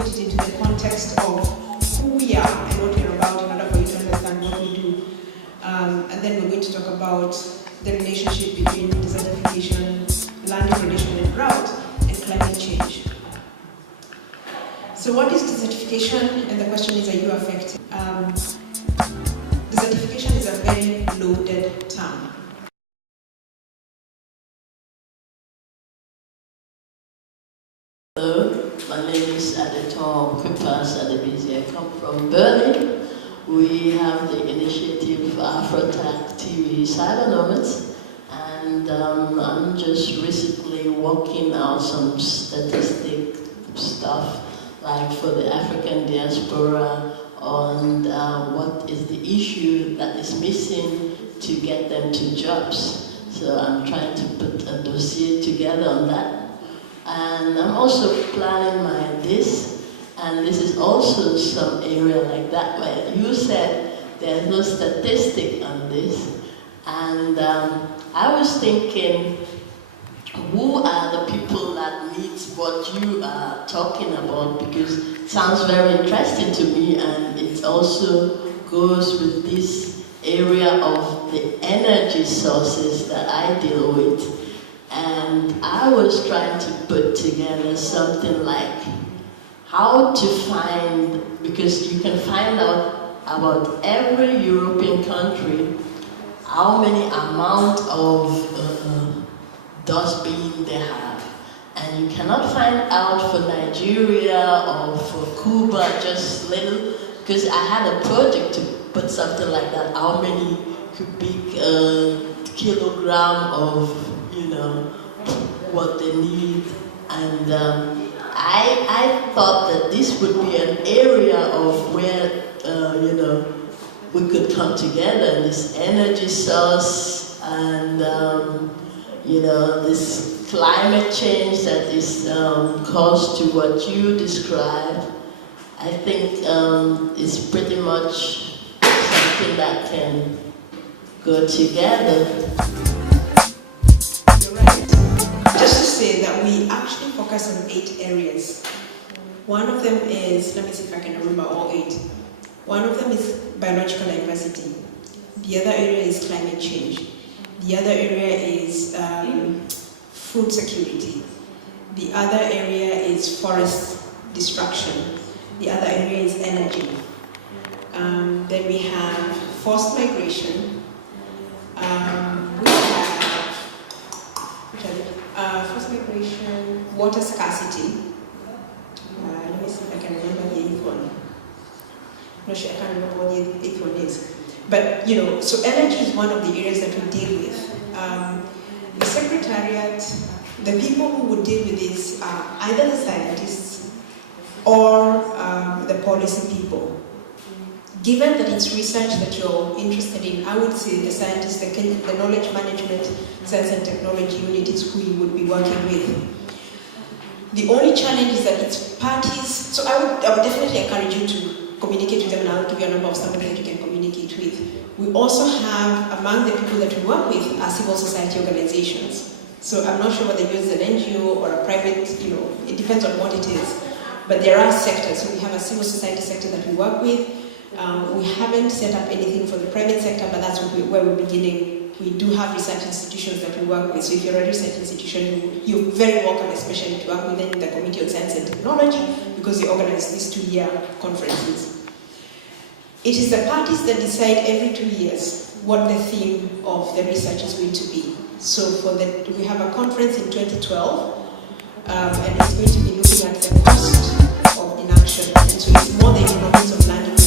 put it into the context of who we are and what we're about in order for you to understand what we do. And then we're going to talk about the relationship between desertification, land degradation and drought, and climate change. So what is desertification? And the question is, are you affected? Desertification is a very loaded term. Hello, my name is Adetoun Küppers-Adebisi. I come from Berlin. We have the initiative AFROTAK TV cyberNomads, and I'm just recently working out some statistic stuff, like for the African diaspora, on what is the issue that is missing to get them to jobs. So I'm trying to put a dossier together on that. And I'm also planning this, and this is also some area like that where you said there's no statistic on this. And I was thinking, who are the people that need what you are talking about? Because it sounds very interesting to me, and it also goes with this area of the energy sources that I deal with. And I was trying to put together something like how to find, because you can find out about every European country how many amount of dustbin they have. And you cannot find out for Nigeria or for Cuba just little, because I had a project to put something like that, how many cubic kilogram of, you know, what they need. And I thought that this would be an area of where, you know, we could come together, this energy source and, you know, this climate change that is caused to what you described. I think it's pretty much something that can go together. You're right. Just to say that we actually focus on 8 areas. One of them is, let me see if I can remember all 8. One of them is biological diversity. The other area is climate change. The other area is food security. The other area is forest destruction. The other area is energy. Then we have forced migration. We have forced migration, water scarcity. Let me see if I can remember the 8th one. I'm not sure, I can't remember what the 8th one is. But, you know, so energy is one of the areas that we deal with. The Secretariat, the people who would deal with this are either the scientists or the policy people. Given that it's research that you're interested in, I would say the scientists, the knowledge management, science and technology unit is who you would be working with. The only challenge is that it's parties, so I would definitely encourage you to communicate with them, and I'll give you a number of somebody that you can communicate with. We also have, among the people that we work with, are civil society organizations. So I'm not sure whether you use an NGO or a private, you know, it depends on what it is. But there are sectors, so we have a civil society sector that we work with. We haven't set up anything for the private sector, but that's where we're beginning. We do have research institutions that we work with, so if you're a research institution, you're very welcome, especially to work within the Committee on Science and Technology, because they organize these 2-year conferences. It is the parties that decide every 2 years what the theme of the research is going to be. So we have a conference in 2012, and it's going to be looking at the cost of inaction, and so it's more the economics of land